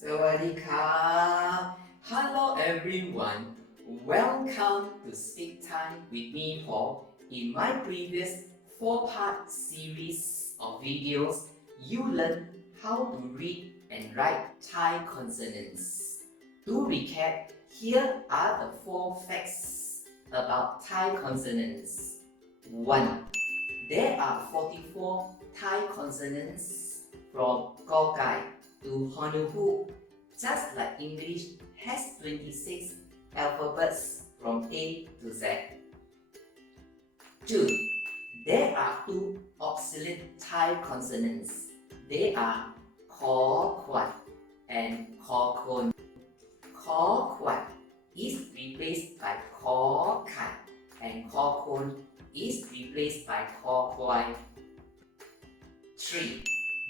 Sawadee-ka! Hello everyone! Welcome to Speak Time with me, Paul. In my previous 4-part series of videos, you learned how to read and write Thai consonants. To recap, here are the 4 facts about Thai consonants. 1. There are 44 Thai consonants from Gao Gai to Honuhu, just like English has 26 alphabets from A to Z. 2. There are 2 obsolete Thai consonants. They are Kho Kwat and Kho Kon. Kho Kwat is replaced by Kho Kat and Kho Kon is replaced by Kho Kwai. 3.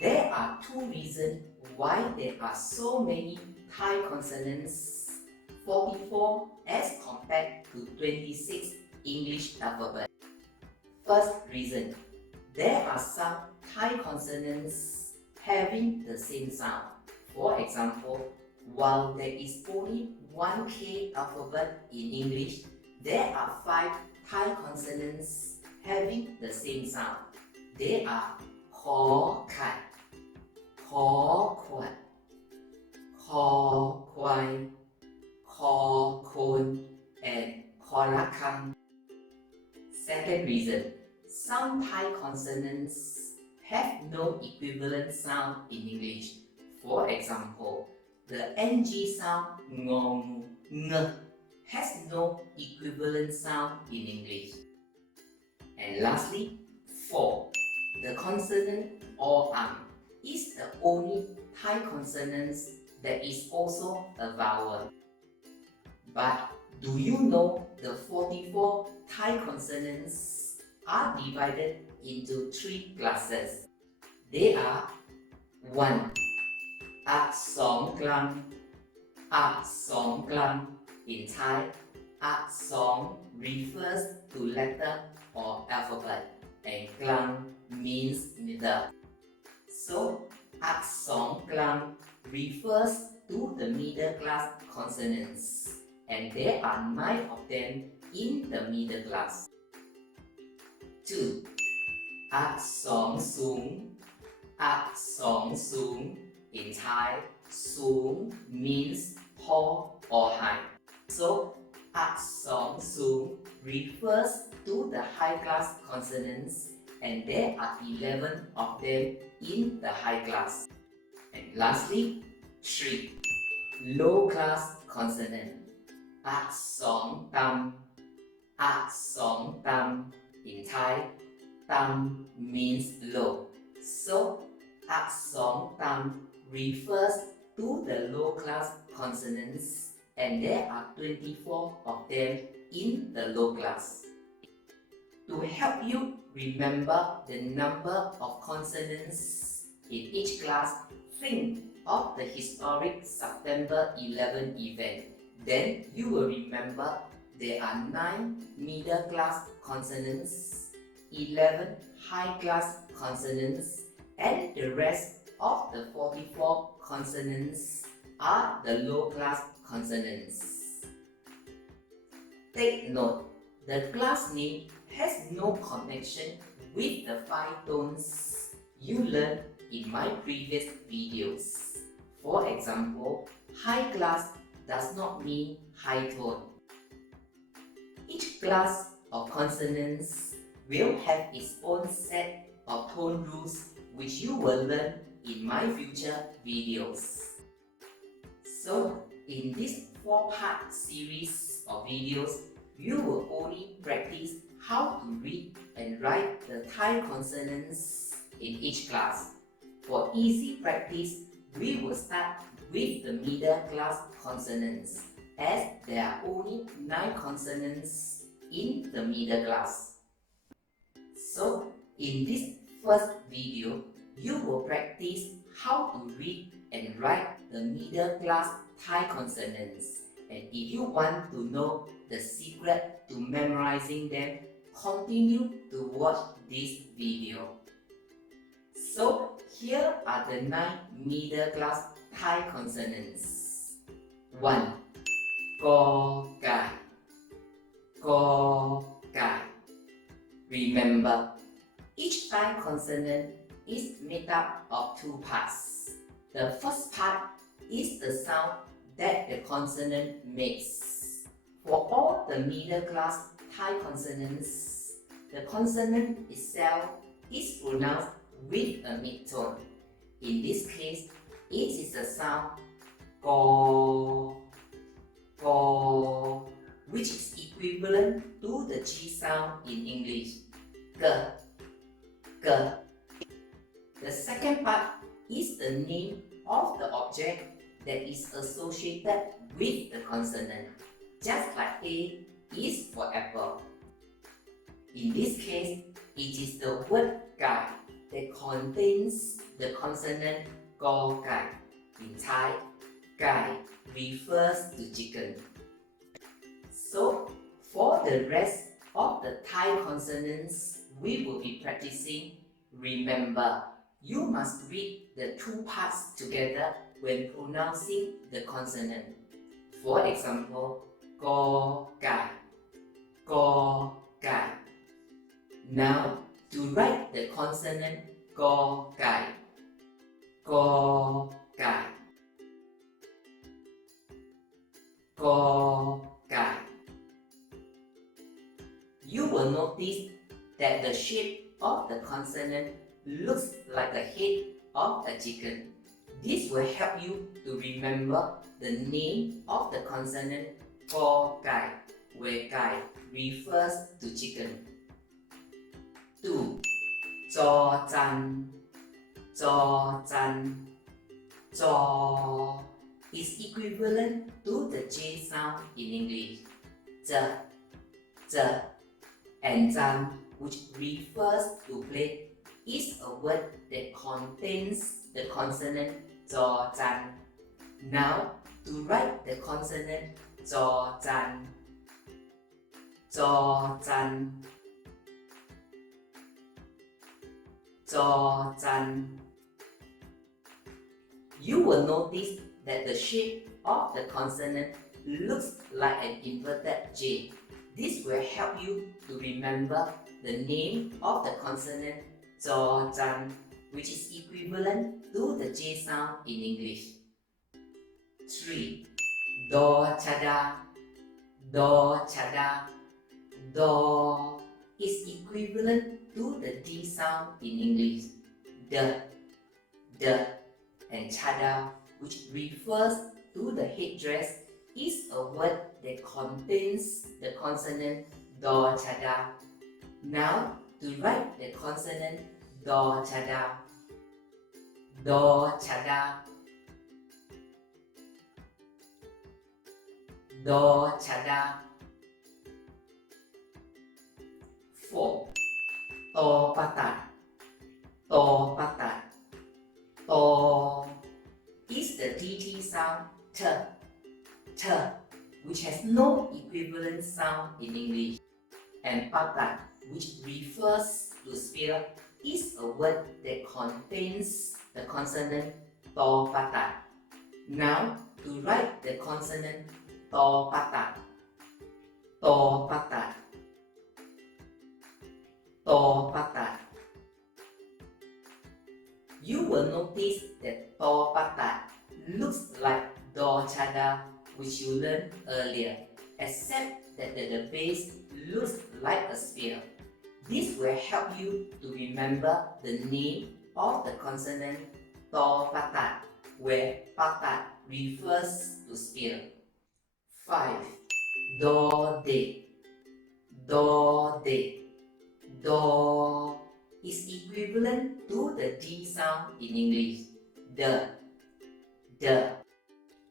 There are 2 reasons why there are so many Thai consonants, 44 as compared to 26 English alphabet. First reason, there are some Thai consonants having the same sound. For example, while there is only 1 K alphabet in English, there are 5 Thai consonants having the same sound. They are Kho Kat, Kho Kwat, Kho Kwai, Kho Kon, and Kho Rakang. Second reason, some Thai consonants have no equivalent sound in English. For example, the NG sound ngong, ng has no equivalent sound in English. And lastly, 4. The consonant or is the only Thai consonant that is also a vowel. But do you know the 44 Thai consonants are divided into 3 classes? They are 1. อักษรกลาง อักษรกลาง In Thai, อักษร refers to letter or alphabet and klang means middle. So, อักษรกลาง refers to the middle class consonants, and there are 9 of them in the middle class. 2. อักษรสูง อักษรสูง In Thai, สูง means tall or high. So, อักษรสูง refers to the high class consonants, and there are 11 of them in the high class. And lastly, 3. Low class consonant. อักษรต่ำ อักษรต่ำ In Thai, ต่ำ means low. So, อักษรต่ำ refers to the low class consonants, and there are 24 of them in the low class. To help you remember the number of consonants in each class, think of the historic September 11 event. Then you will remember there are 9 middle class consonants, 11 high class consonants, and the rest of the 44 consonants are the low class consonants. Take note, the class name has no connection with the 5 tones you learned in my previous videos. For example, high class does not mean high tone. Each class of consonants will have its own set of tone rules which you will learn in my future videos. So, in this 4-part series of videos, you will only practice how to read and write the Thai consonants in each class. For easy practice, we will start with the middle class consonants, as there are only 9 consonants in the middle class. So, in this first video, you will practice how to read and write the middle class Thai consonants. And if you want to know the secret to memorizing them, continue to watch this video. So here are the 9 middle class Thai consonants. 1. Ko Kai. Ko Kai. Remember, each Thai consonant is made up of 2 parts. The first part is the sound that the consonant makes. For all the middle class Thai consonants, the consonant itself is pronounced with a mid-tone. In this case, it is the sound ko, ko, which is equivalent to the G sound in English, g, g. The second part is the name of the object that is associated with the consonant, just like A is for apple. In this case, it is the word gai that contains the consonant ko gai. In Thai, gai refers to chicken. So, for the rest of the Thai consonants we will be practicing, remember, you must read the 2 parts together when pronouncing the consonant. For example, ko gai, ko gai. Now, to write the consonant ko gai, ko gai, ko gai. You will notice that the shape of the consonant looks like the head of a chicken. This will help you to remember the name of the consonant ko gai, where gai refers to chicken. 2. Cho chan, cho chan, cho is equivalent to the J sound in English, z, z, and zan, which refers to plate, is a word that contains the consonant cho chan. Now, to write the consonant cho chan, cho chan, cho chan, you will notice that the shape of the consonant looks like an inverted J. This will help you to remember the name of the consonant cho chan, which is equivalent to the J sound in English. 3. Do chada, do chada. Do is equivalent to the D sound in English, the, and chada, which refers to the headdress, is a word that contains the consonant do chada. Now, to write the consonant do chada, do chada, do chada. 4. To patat, to patat. To is the DT sound t, t, which has no equivalent sound in English, and patat, which refers to spear, is a word that contains the consonant to patat. Now, to write the consonant to patat, to patat, to patat. You will notice that to patat looks like do chada, which you learned earlier, except that the base looks like a spear. This will help you to remember the name of the consonant to patat, where patat refers to spear. 5. Do de, do de. Do is equivalent to the D sound in English, the,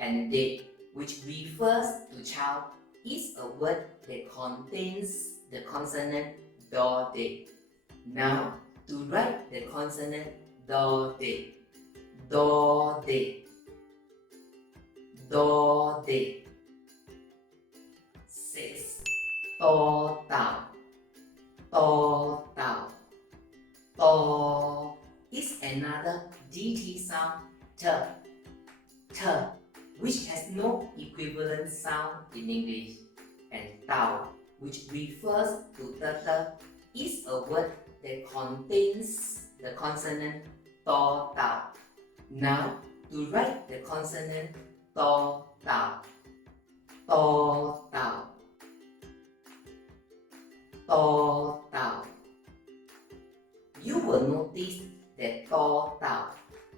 and de, which refers to child, is a word that contains the consonant do de. Now, to write the consonant do de, do de, do de. 6. To tao, to tao. To is an t, t, which has no equivalent sound in English, and tau, which refers to t, is a word that contains the consonant to, tau. Now, to write the consonant to, tau, to, tau, to, tau, you will notice that to, tau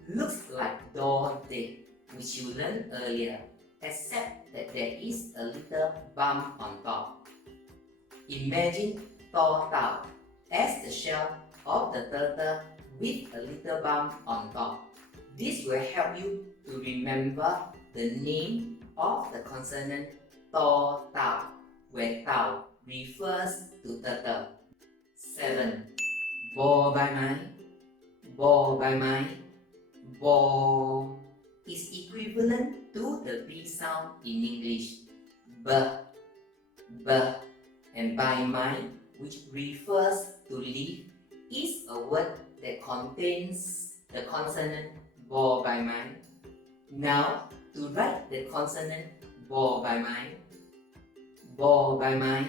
looks like do, de, which you learned earlier, except that there is a little bump on top. Imagine to, tau as the shell of the turtle with a little bump on top. This will help you to remember the name of the consonant to, tau, where tau refers to turtle. 7. Bo by my, bo by my, bo is equivalent to the B sound in English, b, b, and by my, which refers to leaf, is a word that contains the consonant bo by my. Now, to write the consonant bo by my, bo by my,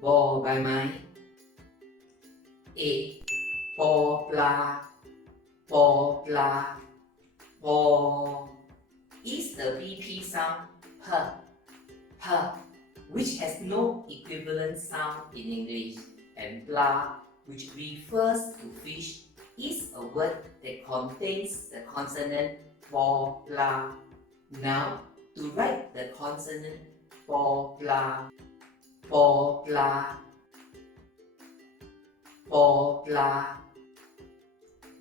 bo by my, a, po, pla, po, pla, po is the BP sound p, p, which has no equivalent sound in English, and pla, which refers to fish, is a word that contains the consonant po, pla. Now, to write the consonant po, pla, po, pla, po, pla,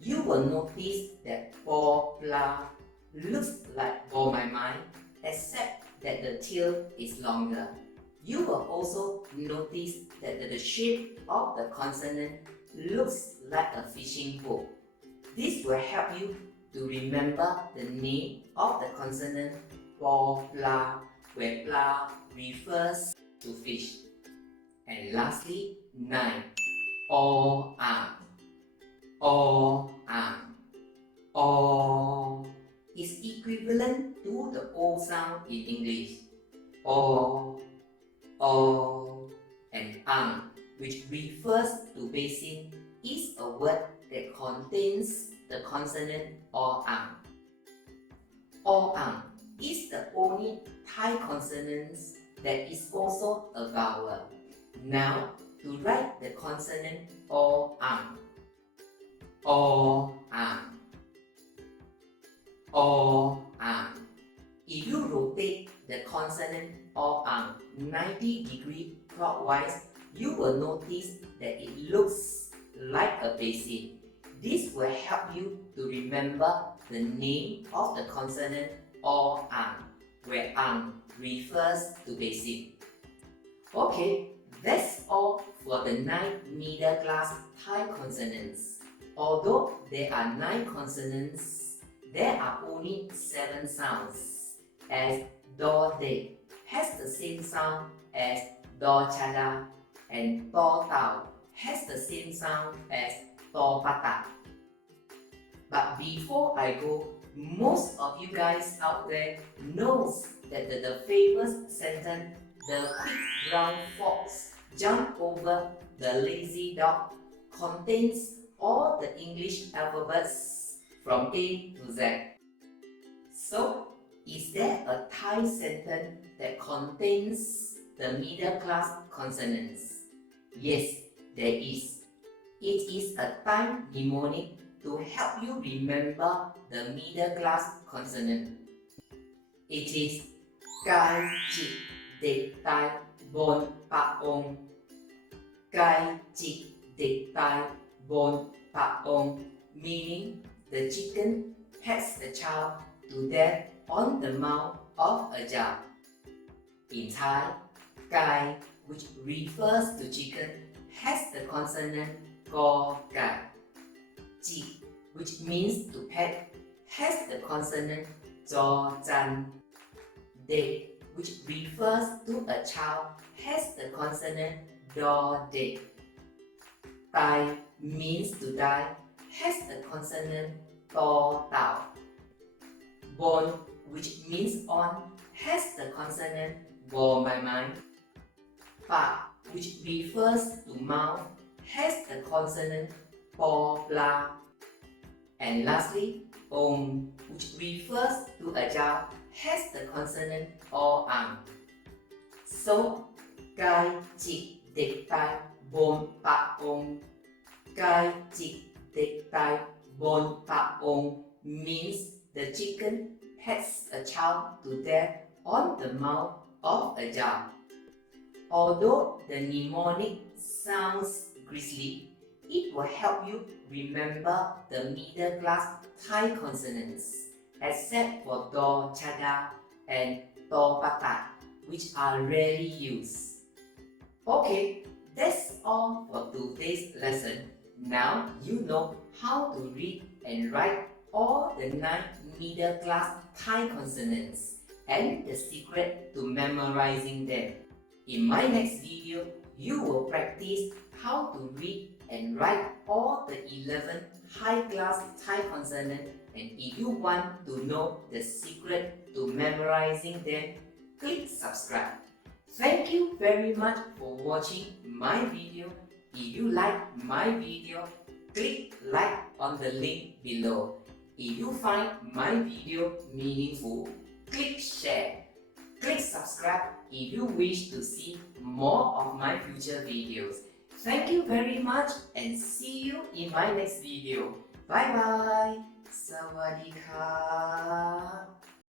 you will notice that po, pla looks like bo my mind, except that the tail is longer. You will also notice that the shape of the consonant looks like a fishing hook. This will help you to remember the name of the consonant po, pla, where pla refers to fish. And lastly, 9. O, am. O, am. O is equivalent to the O sound in English. O, and ang, which refers to basin, is a word that contains the consonant o, ang. O, ang is the only Thai consonants that is also a vowel. Now, to write the consonant o, ang. O, ang. O, ang. If you rotate the consonant o, ang 90 degrees clockwise, you will notice that it looks like a basin. This will help you to remember the name of the consonant o, ang, where ang refers to basin. Okay, that's all for the 9 middle class Thai consonants. Although there are 9 consonants, there are only 7 sounds, as do, de has the same sound as do, chada, and to, tau has the same sound as to, pata. But before I go, most of you guys out there knows that the famous sentence, the quick brown fox jumped over the lazy dog, contains all the English alphabets from A to Z. So, is there a Thai sentence that contains the middle class consonants? Yes, there is. It is a Thai mnemonic to help you remember the middle class consonant. It is Gai, Chik, Dek, Tai, Bon, Pa, Ong. Gai, Chik, Dek, Tai, Bon, Pa, Ong, meaning the chicken has the child to death on the mouth of a jar. In Thai, Gai, which refers to chicken, has the consonant Go, Gai. Chik, which means to pet, has the consonant Jo, Jan. De, which refers to a child, has the consonant Do, De. Tai means to die, has the consonant to, tao. Bon, which means on, has the consonant bo, my mind. Pa, which refers to mouth, has the consonant po, pla. And lastly, which refers to a jaw, has the consonant o, ang. So, gai, chik, dik, tai, bon, pa, ong. Gai, chik, dik, tai, bon, pa, ong means the chicken has a child to death on the mouth of a jar. Although the mnemonic sounds grisly, it will help you remember the middle class Thai consonants, except for do, chada, and to, pata, which are rarely used. Okay, that's all for today's lesson. Now you know how to read and write all the 9 middle class Thai consonants and the secret to memorizing them. In my next video, you will practice how to read and write all the 11 high-class Thai consonants, and if you want to know the secret to memorizing them, click subscribe. Thank you very much for watching my video. If you like my video, click like on the link below. If you find my video meaningful, click share. Click subscribe if you wish to see more of my future videos. Thank you very much and see you in my next video. Bye bye. สวัสดีครับ